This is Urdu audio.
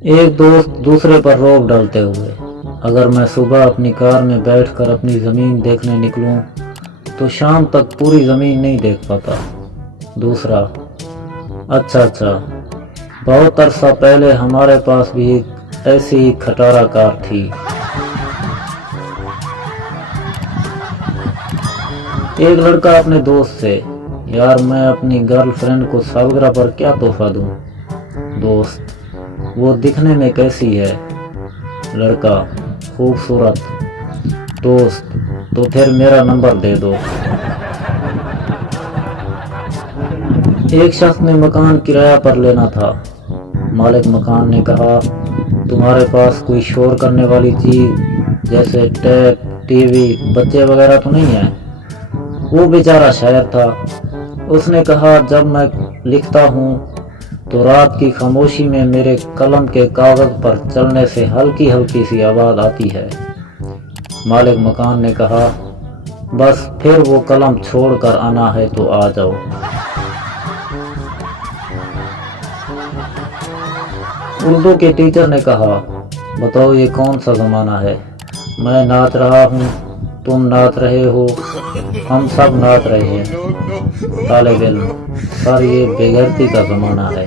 ایک دوست دوسرے پر روب ڈالتے ہوئے، اگر میں صبح اپنی کار میں بیٹھ کر اپنی زمین دیکھنے نکلوں تو شام تک پوری زمین نہیں دیکھ پاتا۔ دوسرا، اچھا، بہت عرصہ پہلے ہمارے پاس بھی ایک ایسی کھٹارا کار تھی۔ ایک لڑکا اپنے دوست سے، یار میں اپنی گرل فرینڈ کو سالگرہ پر کیا تحفہ دوں؟ دوست، وہ دکھنے میں کیسی ہے؟ لڑکا، خوبصورت۔ دوست، تو پھر میرا نمبر دے دو۔ ایک شخص نے مکان کرایہ پر لینا تھا۔ مالک مکان نے کہا، تمہارے پاس کوئی شور کرنے والی چیز جیسے ٹیپ، ٹی وی، بچے وغیرہ تو نہیں ہے؟ وہ بیچارہ شاعر تھا۔ اس نے کہا، جب میں لکھتا ہوں تو رات کی خاموشی میں میرے قلم کے کاغذ پر چلنے سے ہلکی ہلکی سی آواز آتی ہے۔ مالک مکان نے کہا، بس پھر وہ قلم چھوڑ کر آنا ہے تو آ جاؤ۔ اردو کے ٹیچر نے کہا، بتاؤ یہ کون سا زمانہ ہے؟ میں ناچ رہا ہوں، تم ناچ رہے ہو، ہم سب ناچ رہے ہیں۔ طالب علم، سر یہ بے غیرتی کا زمانہ ہے۔